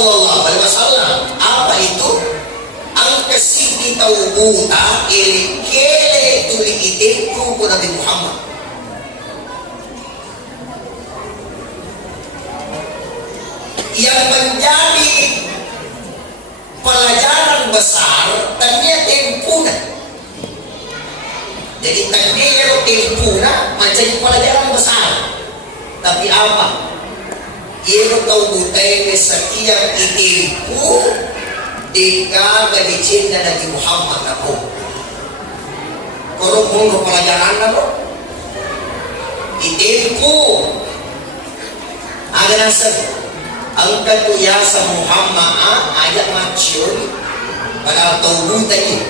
Sallallahu Alaihi Wasallam. Apa itu? Ang kasih tahu buta kele tuli itin ko Nabi Muhammad. Yang menjadi pelajaran besar tanya tempuna. Jadi tanya tempuna menjadi pelajaran besar. Tapi apa? Ia tahu butai setiap itimpu jika gadicin na Nabi Muhammad ako. Kuro mong pelajaran na po. Itimpu ada nasa ang katuya sa Muhammad ayat mature pada tahu butai